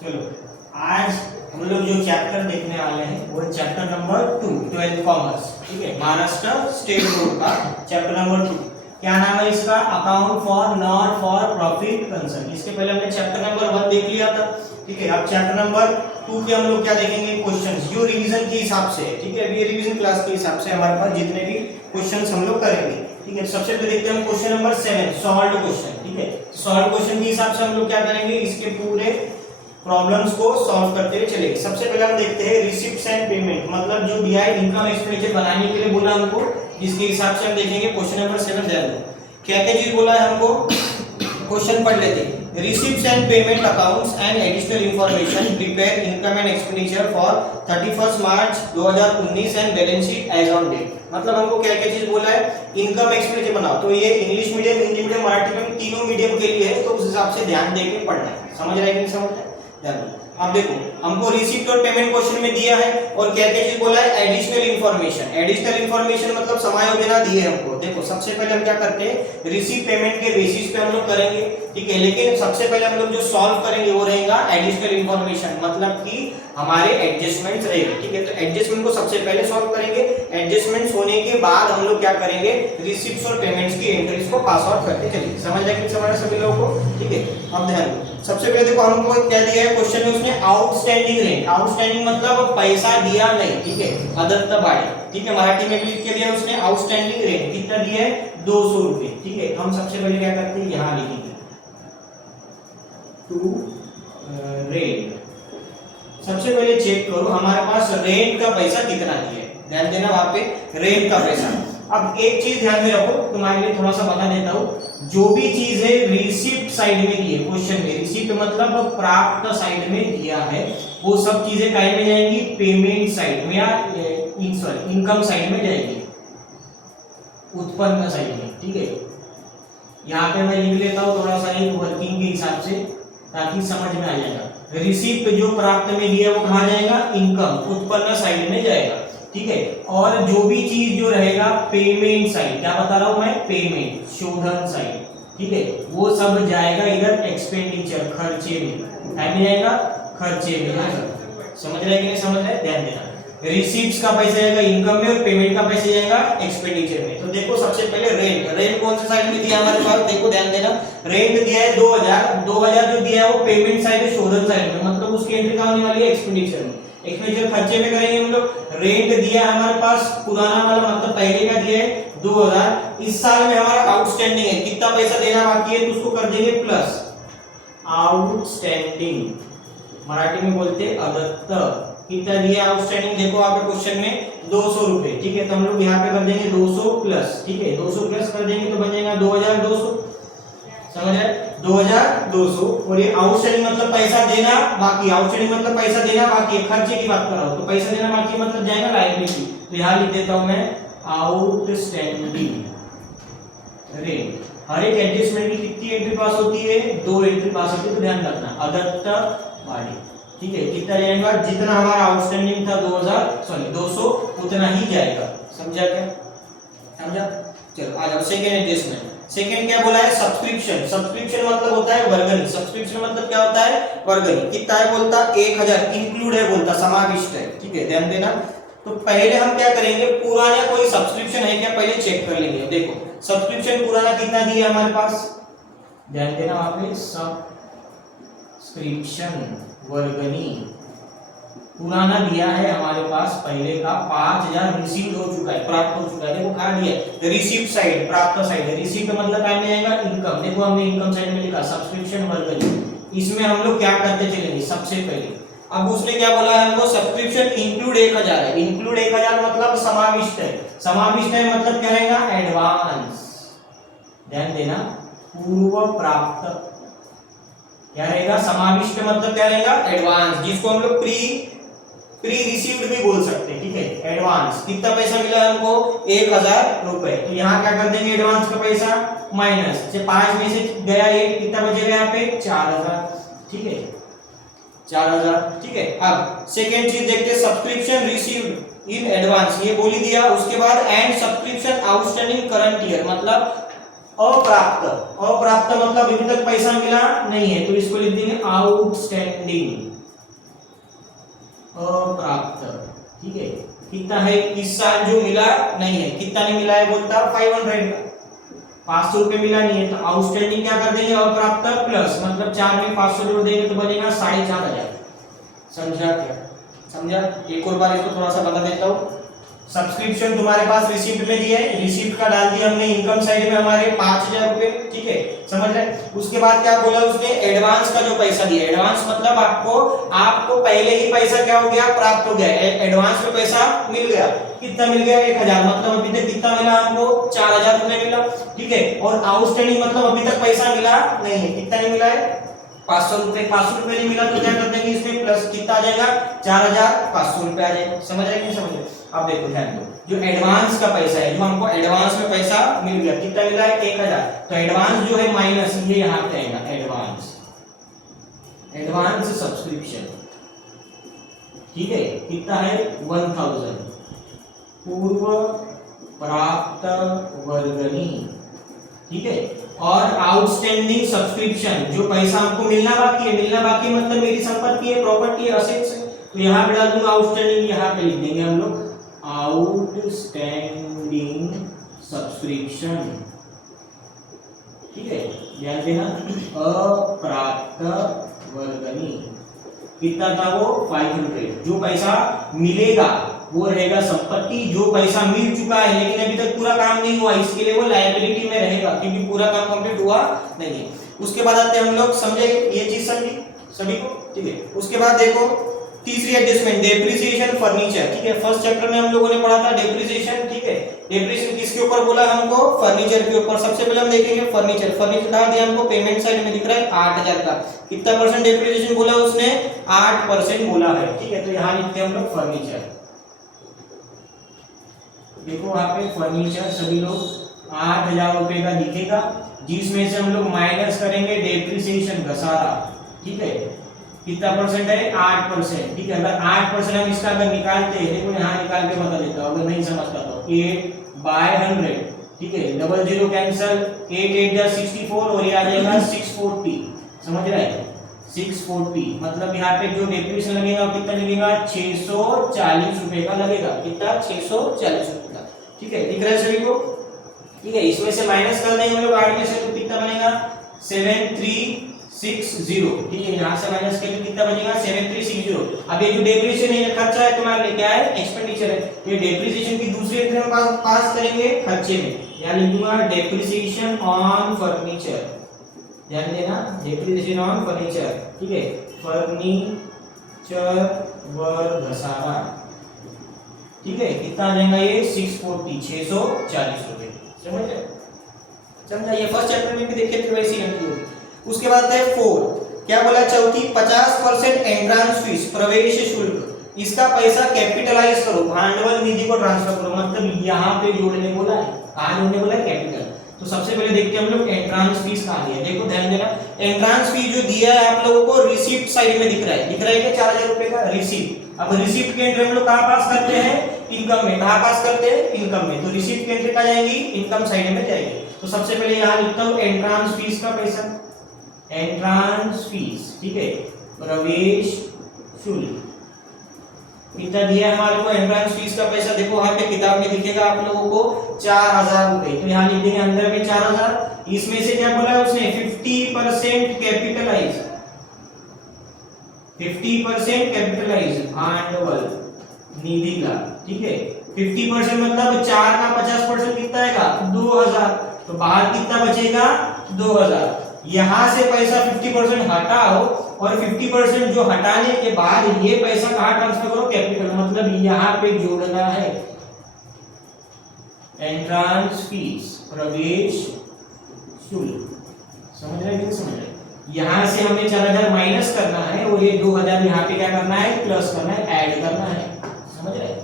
चलो आज हम लोग जो चैप्टर देखने वाले हैं वो चैप्टर नंबर 2 12th कॉमर्स, ठीक है, महाराष्ट्र स्टेट बोर्ड का चैप्टर नंबर 2। क्या नाम है इसका? Account for not for profit concern. इसके पहले हमने चैप्टर नंबर 1 देख लिया था, ठीक है। अब चैप्टर नंबर 2 के हम लोग क्या देखेंगे? क्वेश्चंस, जो रिवीजन के हिसाब से, ठीक है। अभी रिवीजन क्लास के हिसाब से हमारे पास जितने भी क्वेश्चंस हम लोग करेंगे, ठीक है। सबसे पहले देखते हैं हम क्वेश्चन नंबर 7 सॉल्व्ड क्वेश्चन, ठीक है। सॉल्व्ड क्वेश्चन के हिसाब से हम लोग क्या करेंगे? इसके पूरे प्रॉब्लम्स को सॉल्व करते हुए चलेंगे। सबसे पहले हम देखते हैं रिसिप्ट्स एंड पेमेंट, मतलब जो दिया है इनकम एक्सपेंडिचर बनाने के लिए बोला हमको, इसके हिसाब से हम देखेंगे क्वेश्चन नंबर 7 ध्यान दो। क्या क्या चीज बोला है हमको? क्वेश्चन पढ़ लेते हैं। Receipts and payment accounts and additional information prepare income and expenditure for 31 March 2019 and balance sheet as on date. मतलब हमको क्या क्या चीज बोला है? इनकम एक्सपेंडिचर बनाओ। तो ये English medium, Hindi medium, Marathi medium, तीनों मीडियम के लिए है, तो उस हिसाब से ध्यान देके पढ़ना है। समझ रहा है कि नहीं समझ रहा है? अब देखो हमको रिसिप्ट और पेमेंट क्वेश्चन में दिया है और क्या क्या चीज बोला है? Additional information. एडिशनल इंफॉर्मेशन मतलब समायोजन दिए हमको। देखो सबसे पहले हम क्या करते हैं? रिसिप्ट पेमेंट के बेसिस पे हम लोग करेंगे, ठीक है। लेकिन सबसे पहले हम लोग जो सॉल्व करेंगे वो रहेगा एडिशनल इंफॉर्मेशन, मतलब कि हमारे एडजस्टमेंट्स रहेंगे, ठीक है। तो एडजस्टमेंट को सबसे पहले सॉल्व करेंगे। एडजस्टमेंट्स होने के बाद हम लोग क्या करेंगे? रिसिप्ट्स और पेमेंट्स की एंट्रीज को पास आउट करते चलिए। समझ रहे कि समझ सभी लोगों को, ठीक है। अब ध्यान दो, सबसे पहले देखो हमको क्या दिया है क्वेश्चन में, उसने आउटस्टैंडिंग रेंट। आउटस्टैंडिंग मतलब पैसा दिया नहीं, ठीक है, अदत्त बाड़ी, ठीक है। मराठी में भी लिख के दिया उसने आउटस्टैंडिंग रेंट। कितना दिया है? 200 रुपए, ठीक है। हम सबसे पहले क्या करते हैं? यहाँ लिखेंगे टू रेंट। सबसे पहले चेक करो हमारे पास रेंट का पैसा कितना दिया है। ध्यान देना वहां पे रेंट का पैसा। अब एक चीज ध्यान में रखो, तुम्हारे लिए थोड़ा सा बता देता हूं। जो भी चीज है रिसिप्ट साइड में दी है क्वेश्चन में, रिसिप्ट मतलब प्राप्त साइड में दिया है, वो सब चीजें कहीं में जाएंगी? पेमेंट साइड में या सॉरी इनकम साइड में जाएगी, उत्पन्न साइड में, ठीक है। यहाँ पे मैं लिख लेता हूँ थोड़ा सा एक वर्किंग के हिसाब से, ताकि समझ में आ जाएगा। रिसिप्ट जो प्राप्त में दिया वो कहाँ जाएगा? इनकम, उत्पन्न साइड में जाएगा, ठीक है। और जो भी चीज जो रहेगा पेमेंट साइड, क्या बता रहा हूं मैं? पेमेंट, शोधन साइड, ठीक है, वो सब जाएगा इधर एक्सपेंडिचर, खर्चे में जाएगा, खर्चे में जाएगा। समझ रहे कि नहीं समझ रहे? ध्यान देना। रिसीप्ट्स का पैसा जाएगा इनकम में और पेमेंट का पैसा जाएगा एक्सपेंडिचर में। तो देखो सबसे पहले रेंट। रेंट कौन सी साइड में दिया हमारे पास? देखो ध्यान देना, रेंट दिया है 2000। 2000 जो दिया है वो पेमेंट साइड है, शोधन साइड में, मतलब उसकी एंट्री कहां होने वाली है? एक्सपेंडिचर में। एक्सपेंडिचर खर्चे में करेंगे हम लोग। रेंट दिया है हमारे पास पुराना वाला, मतलब पहले का दिया है 2000। इस साल में हमारा आउटस्टैंडिंग है, कितना पैसा देना बाकी है तो उसको कर देंगे प्लस। आउटस्टैंडिंग मराठी में बोलते हैं अदत्त। कितना दिया आउटस्टैंडिंग? देखो आप क्वेश्चन में 200 रुपए, ठीक है। तो हम लोग यहाँ पे कर देंगे 200 प्लस, ठीक है। 200 प्लस कर देंगे तो बन जाएगा 2200। समझ रहे? 2200। और ये आउटस्टैंडिंग मतलब पैसा देना बाकी। आउटस्टैंडिंग मतलब पैसा देना बाकी है, खर्चे की बात कर रहा हूं, तो पैसा देना बाकी मतलब जाएगा लायबिलिटी। तो यहां लिख देता हूं मैं आउटस्टैंडिंग रेंट। हर एक एडजस्टमेंट की कितनी एंट्री पास होती है? 2 एंट्री पास होती है। तो ध्यान रखना अदत्त बाड़ी, ठीक है। कितना जाएगा? जितना हमारा आउटस्टैंडिंग था 200 उतना ही जाएगा। समझा क्या? समझा? चलो आ जाओ सेकंड एडजस्टमेंट। सेकंड क्या बोला है? सब्सक्रिप्शन। सब्सक्रिप्शन मतलब होता है वर्गनी। सब्सक्रिप्शन मतलब क्या होता है? वर्गनी। कितना है बोलता? 1000 इंक्लूड है बोलता, समाविष्ट है, ठीक है। ध्यान देना। तो पहले हम क्या करेंगे? पुराना कोई सब्सक्रिप्शन है क्या पहले चेक कर लेंगे। देखो सब्सक्रिप्शन पुराना कितना दिया है हमारे पास? ध्यान देना वहां पे सब्सक्रिप्शन वर्गनी पुराना दिया है हमारे पास पहले का 5000 रिसीव हो चुका है, प्राप्त हो चुका है। देखो कहां दिया है? रिसीप्ट साइड, प्राप्त साइड है। रिसीप्ट मतलब क्या में आएगा? इनकम। देखो हमने इनकम साइड में लिखा सब्सक्रिप्शन वर्गनी। इसमें हम लोग क्या करते चलेंगे? सबसे पहले अब उसने क्या बोला है हमको? सब्सक्रिप्शन इंक्लूड 1000 है। इंक्लूड 1000 मतलब समाविष्ट है। समाविष्ट है मतलब क्या रहेगा? एडवांस। ध्यान देना, पूर्व प्राप्त क्या रहेगा? समाविष्ट मतलब क्या रहेगा? एडवांस, जिसको हम लोग प्री रिसीव्ड भी बोल सकते हैं, ठीक है। एडवांस कितना पैसा मिला हमको? 1000 रुपए। तो यहाँ क्या कर देंगे? एडवांस का पैसा माइनस से 5 में से गया 1, कितना बचेगा यहाँ पे? 4000, ठीक है, 4000, ठीक है। अब सेकेंड चीज देखते हैं, सब्सक्रिप्शन रिसीव्ड इन एडवांस, ये बोली दिया। उसके बाद and subscription outstanding current year, मतलब अप्राप्त, अप्राप्त मतलब अभी तक पैसा मिला नहीं है, तो इसको लिख देंगे आउटस्टैंडिंग, अप्राप्त। ठीक है, कितना है इस साल जो मिला नहीं है, कितना नहीं मिला है बोलता 500, 500 रुपए मिला नहीं है, तो आउटस्टैंडिंग क्या कर देंगे अप्राप्त प्लस, मतलब 4 में 500 जोड़ देंगे तो बनेगा 4500। समझा क्या? समझा? एक और बार इसको थोड़ा सा बता देता हूँ। सब्सक्रिप्शन तुम्हारे पास रिसिप्ट में दिया है, रिसिप्ट का डाल दिया हमने इनकम साइड में हमारे 5000 रुपए। ठीक है, समझ रहे? उसके बाद क्या बोला उसने, एडवांस का जो पैसा दिया, एडवांस मतलब आपको पहले ही पैसा क्या हो गया, प्राप्त हो गया, एडवांस में पैसा मिल गया। कितना मिल गया? 1000, मतलब अभी तक कितना मिला हमको, 4000 रुपए मिला। ठीक है, और आउटस्टैंडिंग मतलब अभी तक पैसा मिला नहीं है, कितना नहीं मिला है, 500 रुपए। 500 रुपए नहीं मिला तो क्या कर देंगे इसमें प्लस, कितना आ जाएगा, 4500 रुपए आ जाएगा। समझ रहे कि नहीं समझ रहे? अब देखो ध्यान दो, जो एडवांस का पैसा है, जो हमको एडवांस में पैसा मिल गया, कितना मिला है, 1000, तो एडवांस जो है माइनस ये यहां पे आएगा, एडवांस, एडवांस सब्सक्रिप्शन। ठीक है, कितना है 1000, पूर्व प्राप्त वर्गनी। ठीक है, और आउटस्टैंडिंग सब्सक्रिप्शन, जो पैसा हमको मिलना बाकी है, मिलना बाकी मतलब मेरी संपत्ति है, प्रॉपर्टी है, असेट्स है, तो यहाँ पे डाल दूंगा आउटस्टैंडिंग, यहाँ पे लिख देंगे हम लोग आउटस्टैंडिंग सब्सक्रिप्शन। ठीक है, ध्यान देना, अप्राप्त वर्गनी कितना था वो 500, जो पैसा मिलेगा वो रहेगा संपत्ति, जो पैसा मिल चुका है लेकिन अभी तक पूरा काम नहीं हुआ, इसके लिए वो लायबिलिटी में रहेगा क्योंकि पूरा काम कंप्लीट हुआ नहीं है। उसके बाद आते हैं हम लोग, समझे ये चीज समझी सभी को? ठीक है, उसके बाद देखो तीसरी एडजस्टमेंट, डेप्रिसिएशन फर्नीचर। ठीक है, फर्स्ट चैप्टर में हम लोगों ने पढ़ा था डेप्रिसिएशन। ठीक है, डेप्रिसिएशन किसके ऊपर बोला हमको, फर्नीचर के ऊपर। सबसे पहले हम देखेंगे फर्नीचर, फर्नीचर डाल दिया हमको, पेमेंट साइड में दिख रहा है 8000 का, कितना परसेंट डेप्रिसिएशन बोला उसने, 8% बोला है। ठीक है, तो यहाँ लिखते हैं हम लोग फर्नीचर। देखो वहां पे फर्नीचर सभी लोग 8000 रुपए का दिखेगा, जिसमें से हम लोग माइनस करेंगे डेप्रिसिएशन घसारा। ठीक है, कितना परसेंट है, 8%। ठीक है, अगर 8% हम इसका अगर निकालते हैं, देखो यहाँ निकाल के बता देता हूँ अगर नहीं समझता तो, 8/100। ठीक है, 00 कैंसिल, 8 8 जा 64 और ये आ जाएगा 640। समझ रहे हैं, 640 मतलब यहाँ पे जो डेप्रिसिएशन लगेगा कितना लगेगा, 640 रुपए का लगेगा। कितना, 640 रुपए का। ठीक है, दिख रहा है सभी को? ठीक है, इसमें से माइनस कर देंगे हम लोग 8 में से, तो कितना बनेगा 7360। ठीक है, यहाँ से माइनस करके कितना बनेगा 7360। अब ये जो डेप्रिसिएशन है खर्चा है तुम्हारे, क्या है, एक्सपेंडिचर है, ये डेप्रिसिएशन की दूसरी एंट्री हम पास करेंगे खर्चे में, यहाँ लिख दूंगा डेप्रिसिएशन ऑन फर्नीचर। ध्यान देना, डेप्रिसिएशन ऑन फर्नीचर। ठीक है, फर्नीचर व घसारा। ठीक है, कितना आ जाएगा ये 640, 640 रुपए। समझ रहे? समझा? ये फर्स्ट चैप्टर में भी देखिए फिर वैसी एंट्री होगी। उसके बाद है 4, क्या बोला, चौथी 50% एंट्रेंस फीस, प्रवेश शुल्क, इसका पैसा कैपिटलाइज करो, भांडवल निधि को ट्रांसफर करो, मतलब यहाँ पे जोड़ने बोला है, कहाँ जोड़ने बोला है, कैपिटल। तो सबसे पहले देखते हैं हम लोग एंट्रेंस फीस कहाँ दिया है। देखो ध्यान देना, एंट्रेंस फीस जो दिया है आप लोगों को रिसिप्ट साइड में दिख रहा है, दिख रहा है कि 4000 रुपए का रिसिप्ट। अब रिसिप्ट की एंट्री हम लोग कहाँ पास करते हैं, इनकम में। कहाँ पास करते हैं, इनकम में। तो रिसिप्ट की एंट्री कहाँ जाएगी, इनकम साइड में जाएगी। तो सबसे पहले यहाँ लिखता हूँ एंट्रेंस फीस का पैसा, एंट्रेंस फीस। ठीक है, प्रवेश शुल्क कितना दिया है हमारे को, एंट्रेंस फीस का पैसा। देखो वहां पे किताब में दिखेगा आप लोगों को 4000 रुपए, तो यहाँ लिख देंगे अंदर में 4000। इसमें से क्या बोला है उसने, 50% कैपिटलाइज, 50% कैपिटलाइज भांडवल निधि का। ठीक है, 50% मतलब 4 का 50% कितना आएगा, 2000, तो बाहर कितना बचेगा, 2000। यहां से पैसा 50% हटाओ और 50% जो हटाने के बाद ये पैसा कहां ट्रांसफर करो, कैपिटल, मतलब यहां पे जोड़ना है। एंट्रेंस फीस, प्रवेश शुल्क। समझ रहे हैं, समझ रहे? यहां से हमें 4000 माइनस करना है और ये 2000 यहाँ पे क्या करना है, प्लस करना है, ऐड करना है। समझ रहे?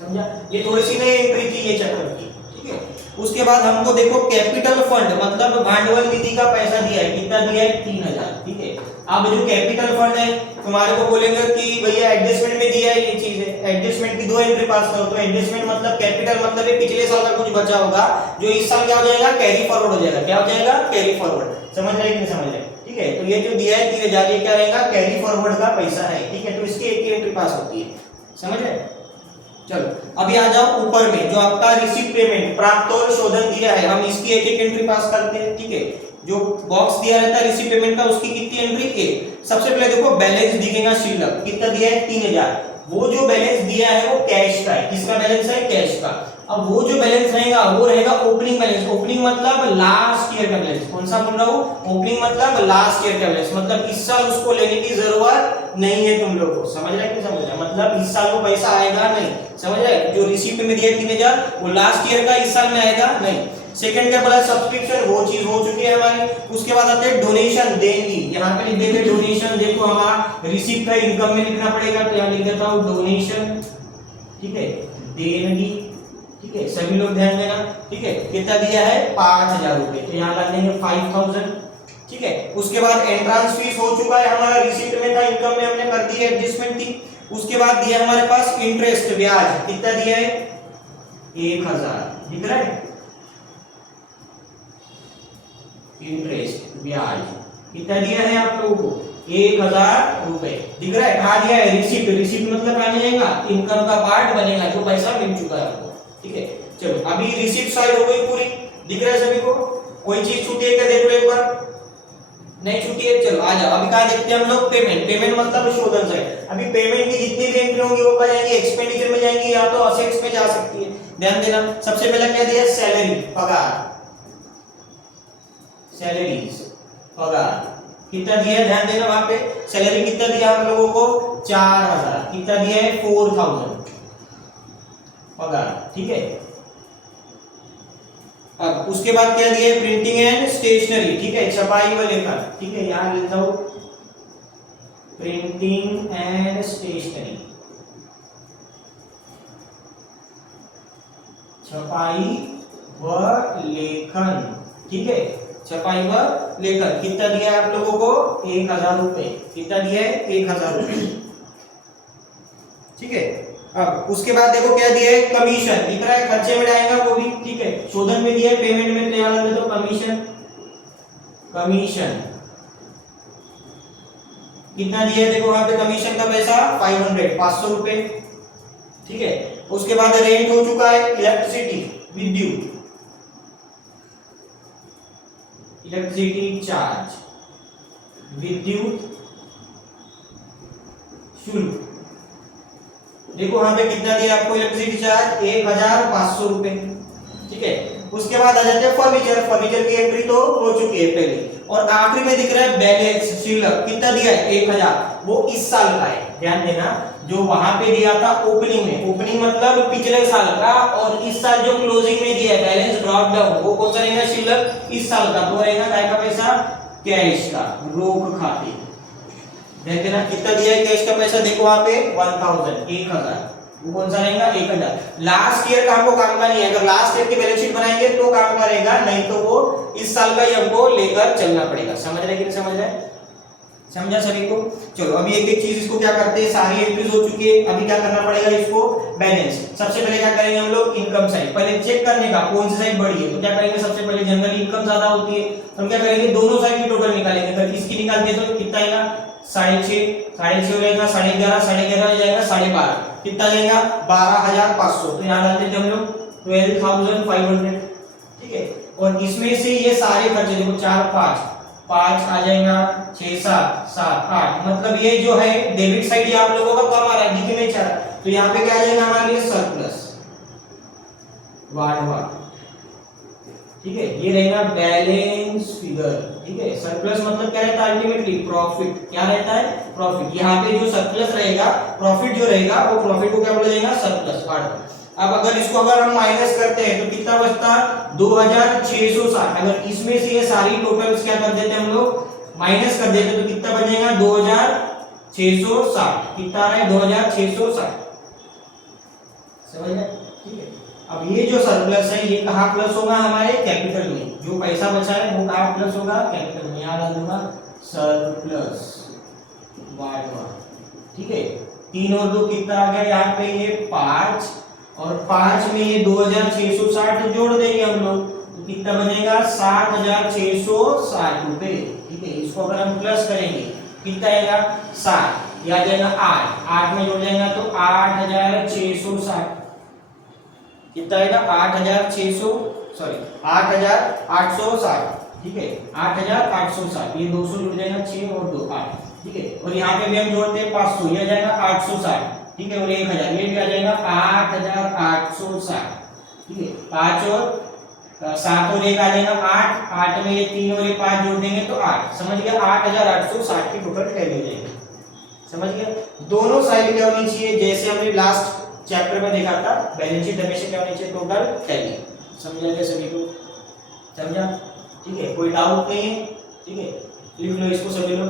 समझा? ये थोड़ी सी नई एंट्री थी ये चैप्टर की। ठीक है, उसके बाद हमको देखो कैपिटल फंड मतलब भांडवल निधि का पैसा दिया है, कितना दिया है, 3000। ठीक है, अब जो कैपिटल फंड है तुम्हारे को बोलेंगे कि भैया एडजस्टमेंट में दिया है ये चीज है, एडजस्टमेंट की 2 एंट्री पास करो। तो एडजस्टमेंट मतलब कैपिटल मतलब ये पिछले साल का कुछ बचा होगा जो इस साल क्या हो जाएगा, कैरी फॉरवर्ड हो जाएगा। क्या हो जाएगा, कैरी फॉरवर्ड। समझ रहे कि नहीं समझ रहे? ठीक है, तो ये जो दिया है 3000 ये क्या रहेगा, कैरी फॉरवर्ड का पैसा है। ठीक है, तो इसकी एक ही एंट्री पास होती है। समझ रहे? चलो अभी आ जाओ ऊपर में, जो आपका रिसीव पेमेंट प्राप्त और शोधन दिया है, हम इसकी एक एक एंट्री पास करते हैं। ठीक है, जो बॉक्स दिया रहता है रिसीव पेमेंट का, उसकी कितनी एंट्री, एक। सबसे पहले देखो बैलेंस दिखेगा शिल्लक, कितना दिया है 3000। वो जो बैलेंस दिया है वो कैश का है। किसका बैलेंस है, कैश का। अब वो जो बैलेंस रहेगा वो रहेगा ओपनिंग बैलेंस। ओपनिंग मतलब लास्ट ईयर का बैलेंस। कौन सा बोल रहा हूं, ओपनिंग मतलब लास्ट ईयर का बैलेंस। मतलब इस साल उसको लेने की जरूरत नहीं है तुम लोग को। समझ रहे कि समझ रहे? मतलब इस साल को पैसा आएगा नहीं। समझ रहे? जो रिसीप्ट में दिया 3000 वो लास्ट ईयर का, इस साल में आएगा नहीं। सेकंड क्या बोला, सब्सक्रिप्शन, वो चीज हो चुकी है हमारी। उसके बाद आते हैं डोनेशन, देंगी। यहाँ पे लिख देते डोनेशन। देखो हमारा रिसीप्ट का इनकम में लिखना पड़ेगा, तो यहाँ लिख देता हूँ डोनेशन। ठीक है, देंगी। ठीक है, सभी लोग ध्यान देना। ठीक है, कितना दिया है 5000 रुपए, तो यहाँ लग देंगे 5000। ठीक है, उसके बाद एंट्रेंस फीस हो चुका है हमारा, रिसीप्ट में था, इनकम में हमने कर दी है, एडजस्टमेंट थी। उसके बाद दिया हमारे पास इंटरेस्ट, ब्याज। कितना दिया है 1000, दिख रहा है? इंटरेस्ट, ब्याज कितना दिया है आप लोगों को, 1000 रुपए। दिख रहा है? कहा दिया है, रिसीप्ट। रिसीप्ट मतलब कहां जाएगा, इनकम का पार्ट बनेगा, जो पैसा मिल चुका है आपको। ठीक है, चलो अभी रिसीप्ट साइड हो गई पूरी। दिख रहा है सभी को? कोई चीज छूटी है क्या, देख लो एक बार। नहीं छूटी है, चलो आ जाओ। अभी कहा देखते हैं हम लोग पेमेंट। पेमेंट मतलब शोधन साइड। अभी पेमेंट की जितनी भी एंट्री होंगी वो कहाँ जाएंगी, एक्सपेंडिचर में जाएंगी या तो असेट्स में जा सकती है। ध्यान देना। सबसे पहले क्या दिया, सैलरी, पगार, सैलरीज, पगार। कितना दिया है, ध्यान देना वहां पे। सैलरी कितना दिया हम लोगों को, 4000। कितना दिया है, 4000 पगार। ठीक है, अब उसके बाद क्या दिया है, प्रिंटिंग एंड स्टेशनरी। ठीक है, छपाई व लेखन। ठीक है, यहां लिखता हूं प्रिंटिंग एंड स्टेशनरी, छपाई व लेखन। ठीक है, छपाई व लेखन। कितना दिया है आप लोगों को, 1000 रुपए। कितना दिया है, 1000 रुपए। ठीक है, अब उसके बाद देखो क्या दिया है, कमीशन। दिख रहा है, खर्चे में जाएगा वो भी। ठीक है, शोधन में दिया है, पेमेंट में तैयार है तो कमीशन। कमीशन कितना दिया है, देखो वहां पे कमीशन का पैसा 500 रुपए। ठीक है, उसके बाद रेंट हो चुका है, इलेक्ट्रिसिटी, विद्युत, इलेक्ट्रिसिटी चार्ज, विद्युत शुल्क। देखो वहां पे कितना दिया आपको, इलेक्ट्रिसिटी चार्ज 1500 रुपए। ठीक है, उसके बाद आ जाते हैं फर्नीचर। फर्नीचर की एंट्री तो हो चुकी है पहले। और आखिरी में दिख रहा है बैलेंस, शिल्लक। कितना दिया है, 1000। वो इस साल का है। ध्यान देना, जो वहां पे दिया था ओपनिंग में, ओपनिंग मतलब पिछले साल का, और इस साल जो क्लोजिंग में दिया है बैलेंस ड्रॉप डाउन, वो कौन सा रहेगा, शिल्लक इस साल का। तो रहेगा काय का पैसा, कैश का, रोक खाते। देख देना कितना दिया है कैश का पैसा, देखो वहां पे 1000। वो कौन सा रहेगा, 1000। लास्ट ईयर का हमको काम का नहीं है। अगर लास्ट ईयर की बैलेंस शीट बनाएंगे तो काम का रहेगा, नहीं तो वो इस साल का ही हमको लेकर चलना पड़ेगा। समझ रहे कि नहीं समझ रहे? समझा सभी को? चलो अभी एक एक चीज इसको क्या करते हैं, सारी एंट्रीज हो चुकी है। अभी क्या करना पड़ेगा इसको, बैलेंस। सबसे पहले क्या करेंगे हम लोग, इनकम साइड पहले चेक करने का कौन सी साइड बड़ी है। तो क्या करेंगे, सबसे पहले जनरल इनकम ज्यादा होती है, हम क्या करेंगे, दोनों साइड की टोटल निकालेंगे। अगर इसकी निकालते तो कितना आएगा, 6.5 हो जाएगा, 11.5 हो जाएगा, 12.5 कितना जाएगा, 12500। तो यहाँ डालते थे हम लोग 12500। ठीक है, और इसमें से ये सारे खर्चे देखो, 4 5 आ जाएगा, 6 7 8। मतलब ये जो है डेबिट साइड ये आप लोगों का कम आ रहा है, दिखे में 4। तो यहाँ पे क्या आ जाएगा हमारे लिए, सरप्लस, वाढवा। ठीक है, ये रहेगा बैलेंस फिगर। ठीक है, सरप्लस मतलब क्या रहता है, अल्टीमेटली प्रॉफिट। क्या रहता है, प्रॉफिट। यहाँ पे जो सरप्लस रहेगा, प्रॉफिट जो रहेगा, वो प्रॉफिट को क्या बोला जाएगा, सरप्लस, वाढवा। अब अगर इसको अगर हम माइनस करते हैं तो कितना बचता, 2660। अगर इसमें से ये सारी टोटल्स क्या कर देते हैं हम लोग, माइनस कर देते तो कितना बचेगा, 2660। कितना आ रहा है, 2660। समझ गए? ठीक है, अब ये जो सरप्लस है ये कहाँ प्लस होगा, हमारे कैपिटल में। जो पैसा बचा है वो कहाँ प्लस होगा, कैपिटल में। यहाँ डाल दूंगा सरप्लस। ठीक है। 3 और 2 कितना आ गया यहाँ पे, ये 5, और 5 में ये 2660 जोड़ देंगे हम लोग, तो कितना बनेगा 7660 रुपए। ठीक है, इसको अगर हम प्लस करेंगे कितना आएगा 7, या जाएगा 8 में जोड़ देंगे तो 8660, कितना आएगा 8860, ठीक है 8860, ये 200 जुड़ जाएगा 6 और 2 8, ठीक है। और यहाँ पे भी हम जोड़ते हैं 500, यह जाएगा 860, ठीक है, और 1000, ये भी आ जाएगा 8860, ठीक है। 5 और 7 और 1 आ जाएगा 8 में ये 3 और ये 5 जोड़ देंगे तो 8, समझ गया 8860 की टोटल टैली हो जाएगी, समझ गया। दोनों साइड क्या होनी चाहिए, जैसे हमने लास्ट चैप्टर में देखा था, बैलेंस शीट हमेशा क्या होनी चाहिए, टोटल टैली। समझा क्या सभी को, समझा, ठीक है, कोई डाउट नहीं है, ठीक है, लिख लो इसको सभी लोग।